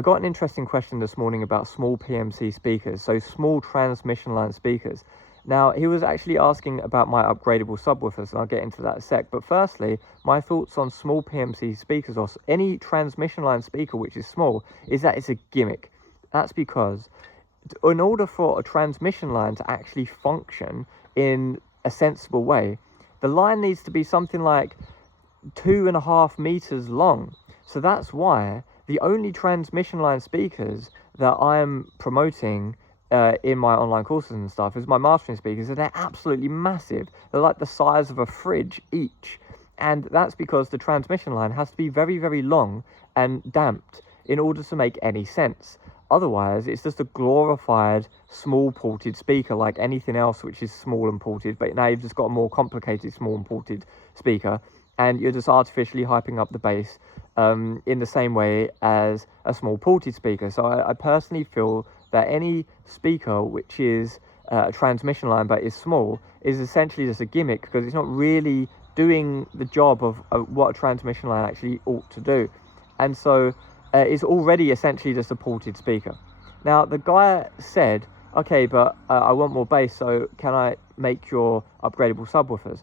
I got an interesting question this morning about small PMC speakers, so small transmission line speakers. Now, he was actually asking about my upgradable subwoofers, and I'll get into that in a sec. But firstly, my thoughts on small PMC speakers, or any transmission line speaker which is small, is that it's a gimmick. That's because in order for a transmission line to actually function in a sensible way, the line needs to be something like 2.5 meters long. So that's why the only transmission line speakers that I'm promoting in my online courses and stuff is my mastering speakers, and they're absolutely massive. They're like the size of a fridge each, and that's because the transmission line has to be very, very long and damped in order to make any sense. Otherwise, it's just a glorified small ported speaker like anything else which is small and ported, but now you've just got a more complicated small and ported speaker, and you're just artificially hyping up the bass in the same way as a small ported speaker. So I personally feel that any speaker which is a transmission line but is small is essentially just a gimmick, because it's not really doing the job of what a transmission line actually ought to do. And so it's already essentially just a ported speaker. Now, the guy said, okay, but I want more bass, so can I make your upgradable subwoofers?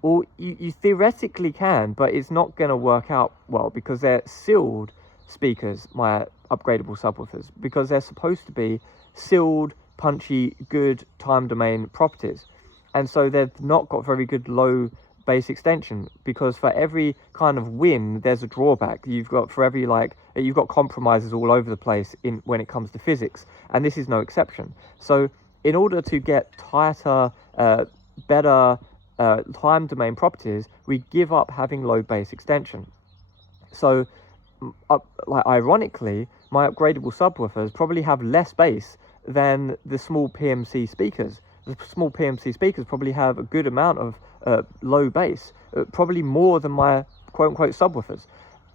Well, you theoretically can, but it's not going to work out well, because they're sealed speakers, my upgradable subwoofers, because they're supposed to be sealed, punchy, good time domain properties. And so they've not got very good low bass extension, because for every kind of win, there's a drawback. You've got you've got compromises all over the place when it comes to physics, and this is no exception. So in order to get tighter, better time domain properties, we give up having low bass extension. So ironically, my upgradable subwoofers probably have less bass than the small PMC speakers. The small PMC speakers probably have a good amount of low bass, probably more than my quote-unquote subwoofers.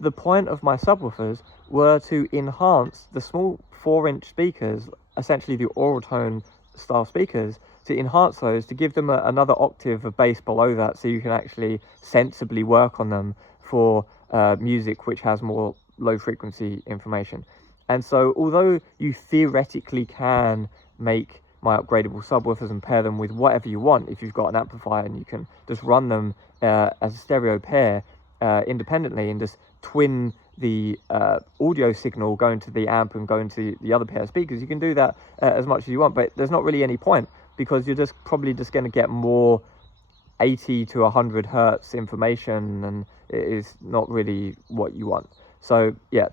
The point of my subwoofers were to enhance the small 4-inch speakers, essentially the oral tone style speakers, to enhance those, to give them another octave of bass below that, so you can actually sensibly work on them for music which has more low frequency information. And so although you theoretically can make my upgradable subwoofers and pair them with whatever you want, if you've got an amplifier and you can just run them as a stereo pair independently and just twin the audio signal going to the amp and going to the other pair of speakers, you can do that as much as you want. But there's not really any point, because you're just probably just going to get more 80 to 100 hertz information, and it is not really what you want. So yeah.